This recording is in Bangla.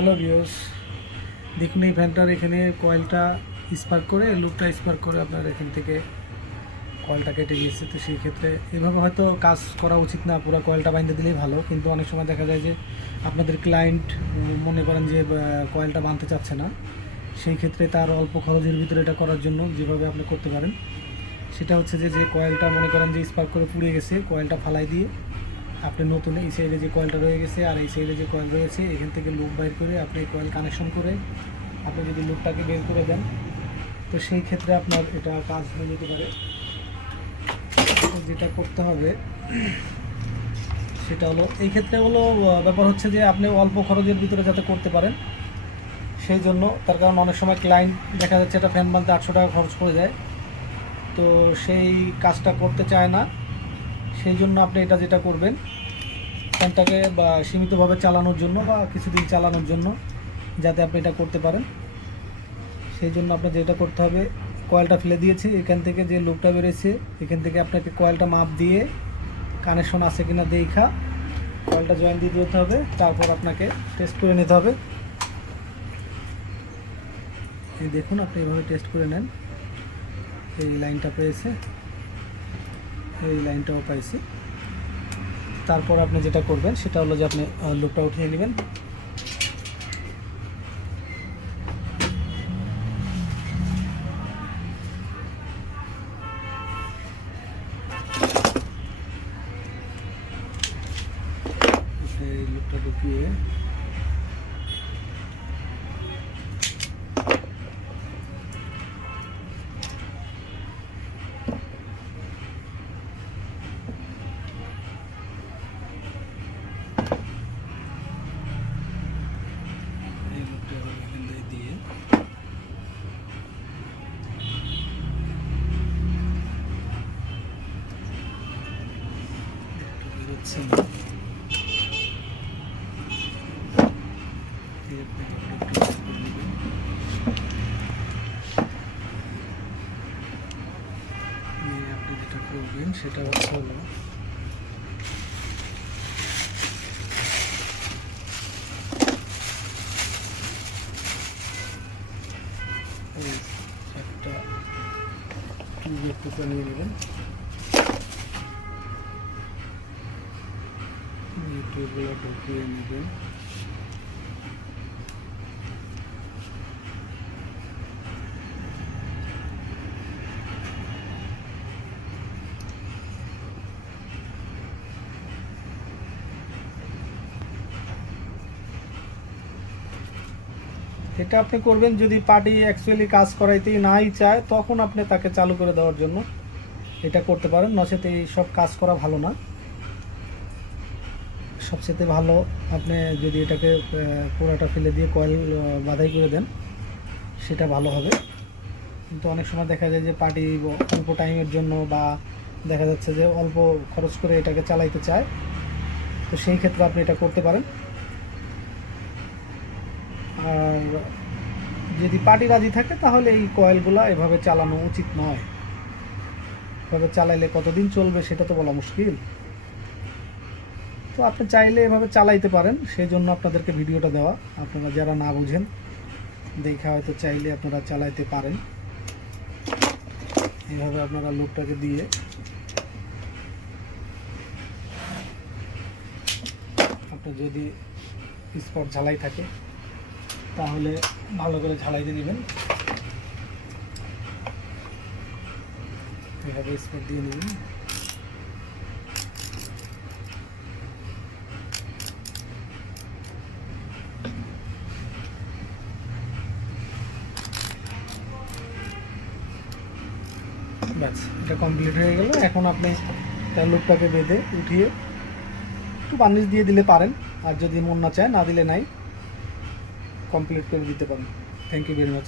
হ্যালো ভিউয়ার্স, দেখুন এই ফ্যানটার এখানে কয়েলটা স্পার্ক করে, লুপটা স্পার্ক করে আপনার এখান থেকে কয়েলটা কেটে গিয়েছে। তো সেই ক্ষেত্রে এভাবে হয়তো কাজ করা উচিত না, পুরো কয়েলটা বাইন্ধে দিলেই ভালো। কিন্তু অনেক সময় দেখা যায় যে আপনাদের ক্লায়েন্ট মনে করেন যে কয়েলটা বাঁধতে চাচ্ছে না, সেই ক্ষেত্রে তার অল্প খরচের ভিতরে এটা করার জন্য যেভাবে আপনি করতে পারেন সেটা হচ্ছে যে কয়েলটা মনে করেন যে স্পার্ক করে পুড়ে গেছে, কয়েলটা ফালাই দিয়ে আপনি নতুন এই সাইডে যে কয়েলটা রয়ে গেছে আর এই সাইডে যে কয়েল রয়েছে এখান থেকে লুপ বাইর করে আপনি কয়েল কানেকশন করে আপনি যদি লুপটাকে বের করে দেন, তো সেই ক্ষেত্রে আপনার এটা কাজ হয়ে যেতে পারে। যেটা করতে হবে সেটা হলো, এই ক্ষেত্রে হলো ব্যাপার হচ্ছে যে আপনি অল্প খরচের ভিতরে যাতে করতে পারেন সেই জন্য। তার কারণ অনেক সময় ক্লায়েন্ট দেখা যাচ্ছে এটা ফ্যান বানতে 800 টাকা খরচ পড়ে যায়, তো সেই কাজটা করতে চায় না। সেই জন্য আপনি এটা যেটা করবেন, ফ্যানটাকে বা সীমিতভাবে চালানোর জন্য বা কিছুদিন চালানোর জন্য যাতে আপনি এটা করতে পারেন, সেই জন্য আপনার যেটা করতে হবে, কয়েলটা ফেলে দিয়েছি, এখান থেকে যে লুপটা বেরিয়েছে এখান থেকে আপনাকে কয়েলটা মাপ দিয়ে কানেকশন আছে কিনা দেখা কয়েলটা জয়েন দিয়ে দিতে হবে। তারপর আপনাকে টেস্ট করে নিতে হবে। এই দেখুন, আপনি এভাবে টেস্ট করে নেন। এই লাইনটা পেয়েছে, এই লাইনটাও পাইছি। তারপর আপনি যেটা করবেন সেটা হলো যে আপনি লুপটা উঠিয়ে নেবেন। এই লুপটা ঢুকিয়ে এই লুপটা এখান থেকে দিয়ে বেরোচ্ছে না। আপনি যেটা করবেন সেটা হলো একটা টিউবের টুকরো নিয়ে নেবেন, টিউবগুলো ঢুকিয়ে নেবেন। এটা আপনি করবেন যদি পার্টি অ্যাকচুয়ালি কাজ করাইতেই নাই চায়, তখন আপনি তাকে চালু করে দেওয়ার জন্য এটা করতে পারেন। নচেত এই সব কাজ করা ভালো না। সবচেয়ে ভালো আপনি যদি এটাকে পুরোটা ফেলে দিয়ে কয়েল বাঁধাই করে দেন, সেটা ভালো হবে। কিন্তু অনেক সময় দেখা যায় যে পার্টি অল্প টাইমের জন্য বা দেখা যাচ্ছে যে অল্প খরচ করে এটাকে চালাইতে চায়, তো সেই ক্ষেত্রে আপনি এটা করতে পারেন। আর যদি পার্টি রাজি থাকে তাহলে এই কয়েলগুলো এভাবে চালানো উচিত নয়। এভাবে চালাইলে কতদিন চলবে সেটা তো বলা মুশকিল। তো আপনি চাইলে এভাবে চালাইতে পারেন, সেই জন্য আপনাদেরকে ভিডিওটা দেওয়া। আপনারা যারা না বুঝেন দেখা হয়তো চাইলে আপনারা চালাইতে পারেন। এইভাবে আপনারা লুপটাকে দিয়ে আপনার যদি স্পট ঝালাই থাকে তাহলে ভালো করে ঝালাই দিয়ে নেবেন। এভাবে স্পট দিয়ে নেবেন। ব্যাস, এটা কমপ্লিট হয়ে গেল। এখন আপনি তার লুপটাকে বেঁধে উঠিয়ে একটু বার্নিশ দিয়ে দিলে পারেন, আর যদি মন না চায় না দিলে নাই, কমপ্লিট করে দিতে পারেন। Thank you very much.